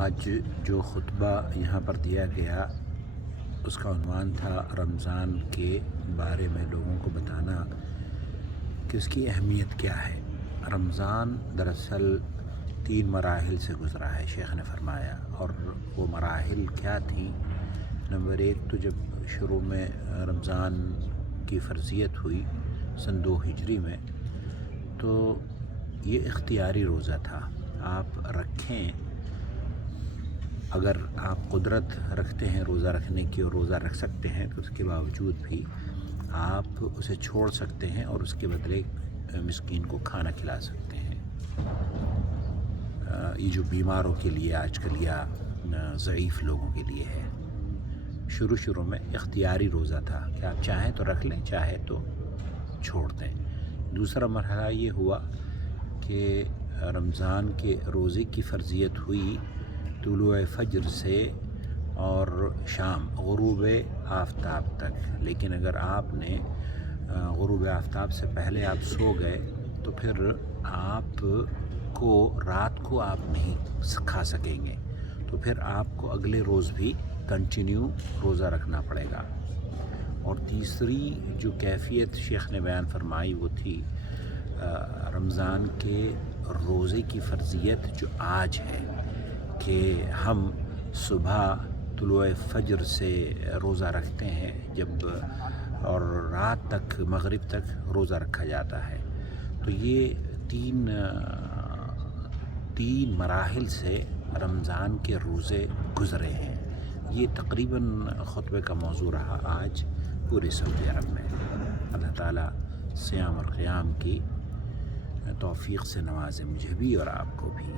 آج جو خطبہ یہاں پر دیا گیا اس کا عنوان تھا رمضان کے بارے میں لوگوں کو بتانا کہ اس کی اہمیت کیا ہے۔ رمضان دراصل 3 مراحل سے گزرا ہے، شیخ نے فرمایا، اور وہ مراحل کیا تھیں؟ نمبر 1 تو جب شروع میں رمضان کی فرضیت ہوئی سن 2 ہجری میں، تو یہ اختیاری روزہ تھا، آپ رکھیں، اگر آپ قدرت رکھتے ہیں روزہ رکھنے کی اور روزہ رکھ سکتے ہیں تو اس کے باوجود بھی آپ اسے چھوڑ سکتے ہیں اور اس کے بدلے مسکین کو کھانا کھلا سکتے ہیں۔ یہ جو بیماروں کے لیے آج کل یا ضعیف لوگوں کے لیے ہے، شروع میں اختیاری روزہ تھا کہ آپ چاہیں تو رکھ لیں، چاہے تو چھوڑ دیں۔ دوسرا مرحلہ یہ ہوا کہ رمضان کے روزے کی فرضیت ہوئی طلوع فجر سے اور شام غروب آفتاب تک، لیکن اگر آپ نے غروب آفتاب سے پہلے آپ سو گئے تو پھر آپ کو رات کو آپ نہیں کھا سکیں گے، تو پھر آپ کو اگلے روز بھی کنٹینیو روزہ رکھنا پڑے گا۔ اور تیسری جو کیفیت شیخ نے بیان فرمائی وہ تھی رمضان کے روزے کی فرضیت جو آج ہے کہ ہم صبح طلوع فجر سے روزہ رکھتے ہیں جب اور رات تک مغرب تک روزہ رکھا جاتا ہے، تو یہ تین مراحل سے رمضان کے روزے گزرے ہیں۔ یہ تقریباً خطبے کا موضوع رہا آج پورے سعودی عرب میں۔ اللہ تعالیٰ صیام اور قیام کی توفیق سے نوازے مجھے بھی اور آپ کو بھی۔